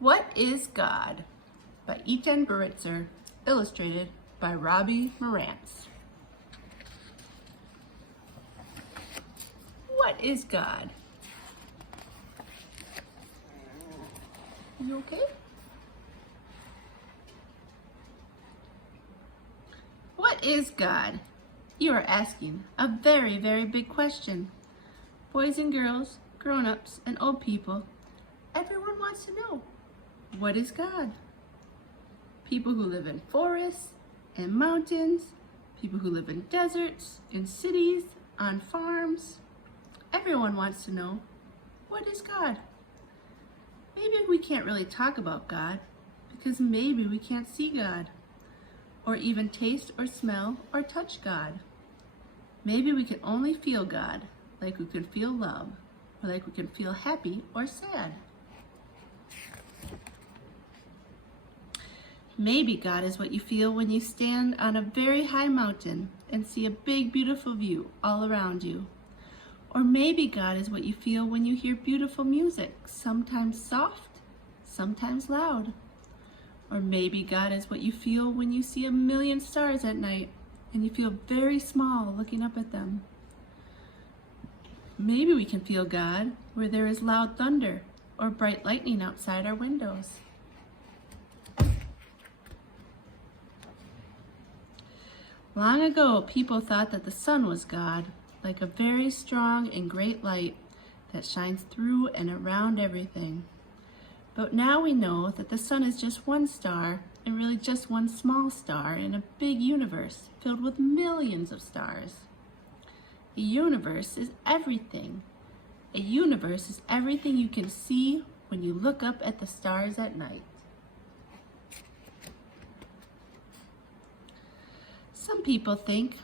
What is God? By Etienne Beritzer, illustrated by Robbie Marantz. What is God? You okay? What is God? You are asking a very, very big question. Boys and girls, grown-ups and old people, everyone wants to know, what is God? People who live in forests and mountains, people who live in deserts, in cities, on farms, everyone wants to know, what is God? Maybe we can't really talk about God because maybe we can't see God, or even taste or smell or touch God. Maybe we can only feel God, like we can feel love, or like we can feel happy or sad. Maybe God is what you feel when you stand on a very high mountain and see a big, beautiful view all around you. Or maybe God is what you feel when you hear beautiful music, sometimes soft, sometimes loud. Or maybe God is what you feel when you see a million stars at night and you feel very small looking up at them. Maybe we can feel God where there is loud thunder or bright lightning outside our windows. Long ago, people thought that the sun was God, like a very strong and great light that shines through and around everything. But now we know that the sun is just one star, and really just one small star in a big universe filled with millions of stars. A universe is everything. A universe is everything you can see when you look up at the stars at night. Some people think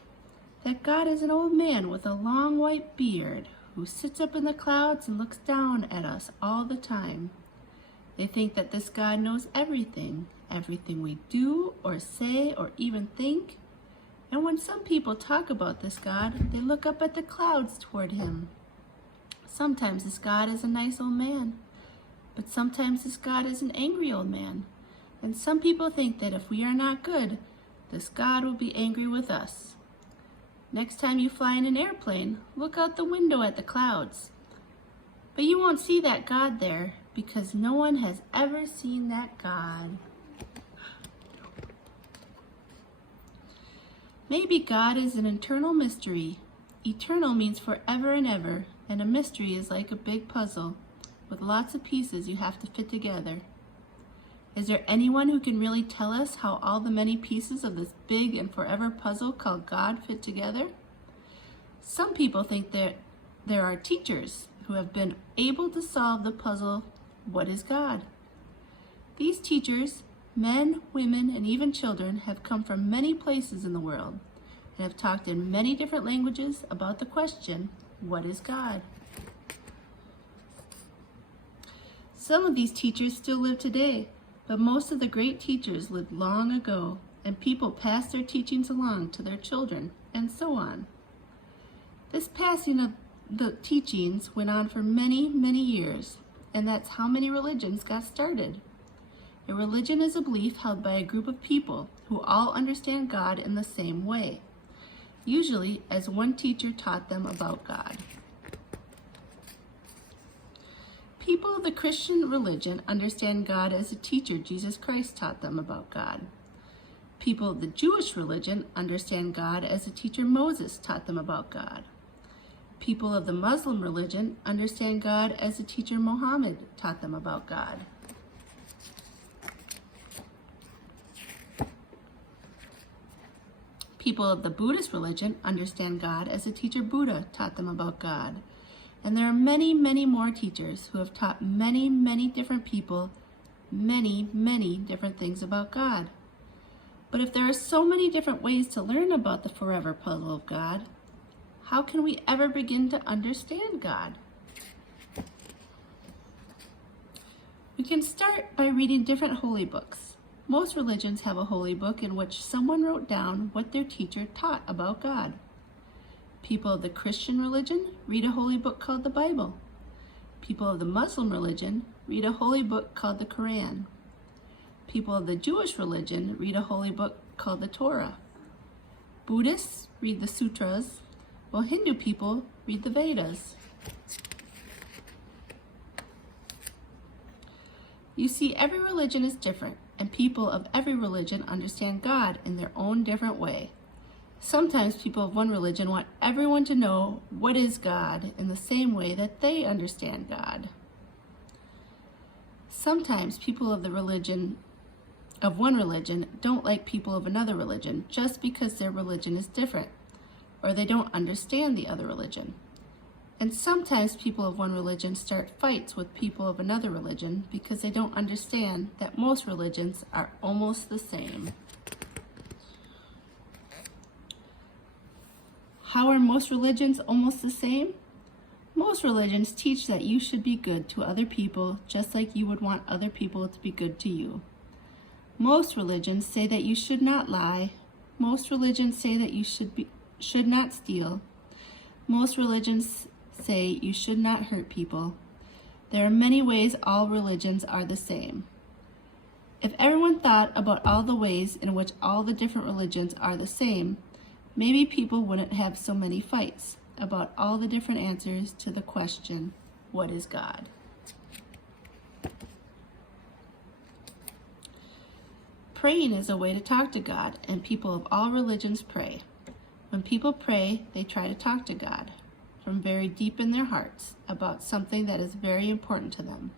that God is an old man with a long white beard who sits up in the clouds and looks down at us all the time. They think that this God knows everything, everything we do or say or even think. And when some people talk about this God, they look up at the clouds toward him. Sometimes this God is a nice old man, but sometimes this God is an angry old man. And some people think that if we are not good, this God will be angry with us. Next time you fly in an airplane, look out the window at the clouds. But you won't see that God there because no one has ever seen that God. Maybe God is an eternal mystery. Eternal means forever and ever, and a mystery is like a big puzzle with lots of pieces you have to fit together. Is there anyone who can really tell us how all the many pieces of this big and forever puzzle called God fit together? Some people think that there are teachers who have been able to solve the puzzle, what is God? These teachers, men, women, and even children, have come from many places in the world and have talked in many different languages about the question, what is God? Some of these teachers still live today, but most of the great teachers lived long ago, and people passed their teachings along to their children, and so on. This passing of the teachings went on for many, many years, and that's how many religions got started. A religion is a belief held by a group of people who all understand God in the same way, usually as one teacher taught them about God. People of the Christian religion understand God as a teacher Jesus Christ taught them about God. People of the Jewish religion understand God as a teacher Moses taught them about God. People of the Muslim religion understand God as a teacher Muhammad taught them about God. People of the Buddhist religion understand God as a teacher Buddha taught them about God. And there are many, many more teachers who have taught many, many different people many, many different things about God. But if there are so many different ways to learn about the forever puzzle of God, how can we ever begin to understand God? We can start by reading different holy books. Most religions have a holy book in which someone wrote down what their teacher taught about God. People of the Christian religion read a holy book called the Bible. People of the Muslim religion read a holy book called the Quran. People of the Jewish religion read a holy book called the Torah. Buddhists read the sutras, while Hindu people read the Vedas. You see, every religion is different, and people of every religion understand God in their own different way. Sometimes people of one religion want everyone to know what is God in the same way that they understand God. Sometimes people of one religion don't like people of another religion just because their religion is different, or they don't understand the other religion. And sometimes people of one religion start fights with people of another religion because they don't understand that most religions are almost the same. How are most religions almost the same? Most religions teach that you should be good to other people just like you would want other people to be good to you. Most religions say that you should not lie. Most religions say that you should not steal. Most religions say you should not hurt people. There are many ways all religions are the same. If everyone thought about all the ways in which all the different religions are the same, maybe people wouldn't have so many fights about all the different answers to the question, what is God? Praying is a way to talk to God, and people of all religions pray. When people pray, they try to talk to God from very deep in their hearts about something that is very important to them.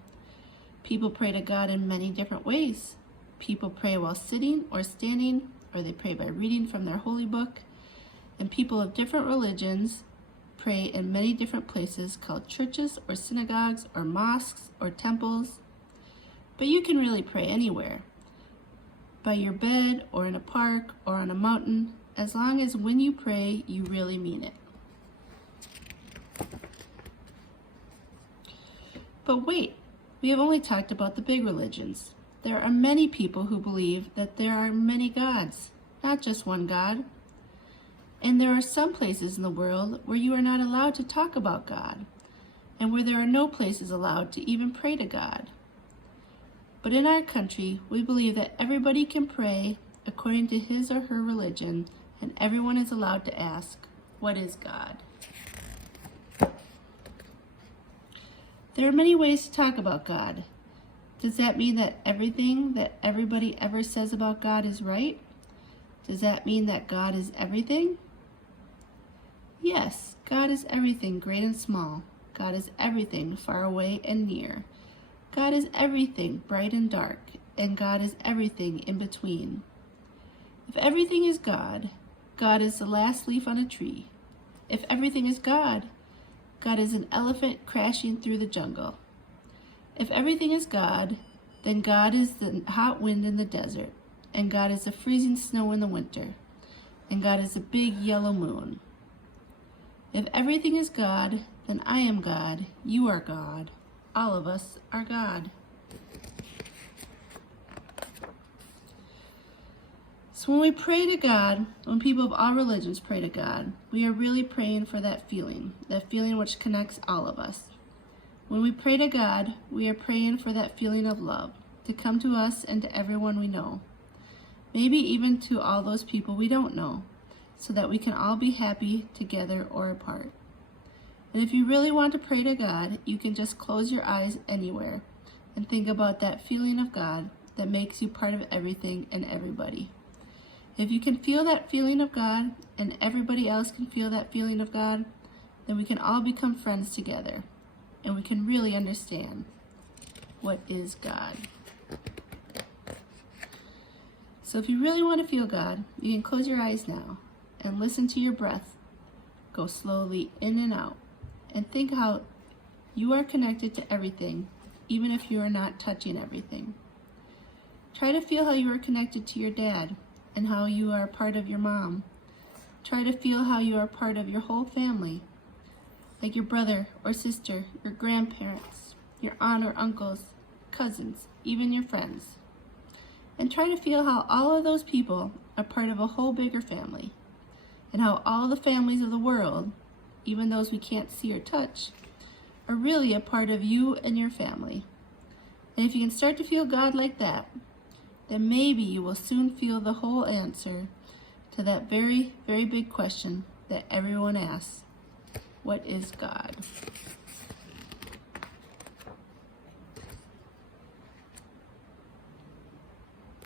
People pray to God in many different ways. People pray while sitting or standing, or they pray by reading from their holy book. And people of different religions pray in many different places called churches or synagogues or mosques or temples. But you can really pray anywhere, by your bed or in a park or on a mountain, as long as when you pray, you really mean it. But wait, we have only talked about the big religions. There are many people who believe that there are many gods, not just one God. And there are some places in the world where you are not allowed to talk about God, and where there are no places allowed to even pray to God. But in our country, we believe that everybody can pray according to his or her religion, and everyone is allowed to ask, what is God? There are many ways to talk about God. Does that mean that everything that everybody ever says about God is right? Does that mean that God is everything? Yes, God is everything, great and small. God is everything, far away and near. God is everything, bright and dark, and God is everything in between. If everything is God, God is the last leaf on a tree. If everything is God, God is an elephant crashing through the jungle. If everything is God, then God is the hot wind in the desert, and God is the freezing snow in the winter, and God is the big yellow moon. If everything is God, then I am God, you are God, all of us are God. So when we pray to God, when people of all religions pray to God, we are really praying for that feeling which connects all of us. When we pray to God, we are praying for that feeling of love to come to us and to everyone we know, maybe even to all those people we don't know, so that we can all be happy together or apart. And if you really want to pray to God, you can just close your eyes anywhere and think about that feeling of God that makes you part of everything and everybody. If you can feel that feeling of God and everybody else can feel that feeling of God, then we can all become friends together and we can really understand what is God. So if you really want to feel God, you can close your eyes now and listen to your breath go slowly in and out, and think how you are connected to everything, even if you are not touching everything. Try to feel how you are connected to your dad and how you are a part of your mom. Try to feel how you are part of your whole family, like your brother or sister, your grandparents, your aunt or uncles, cousins, even your friends. And try to feel how all of those people are part of a whole bigger family, and how all the families of the world, even those we can't see or touch, are really a part of you and your family. And if you can start to feel God like that, then maybe you will soon feel the whole answer to that very, very big question that everyone asks. What is God?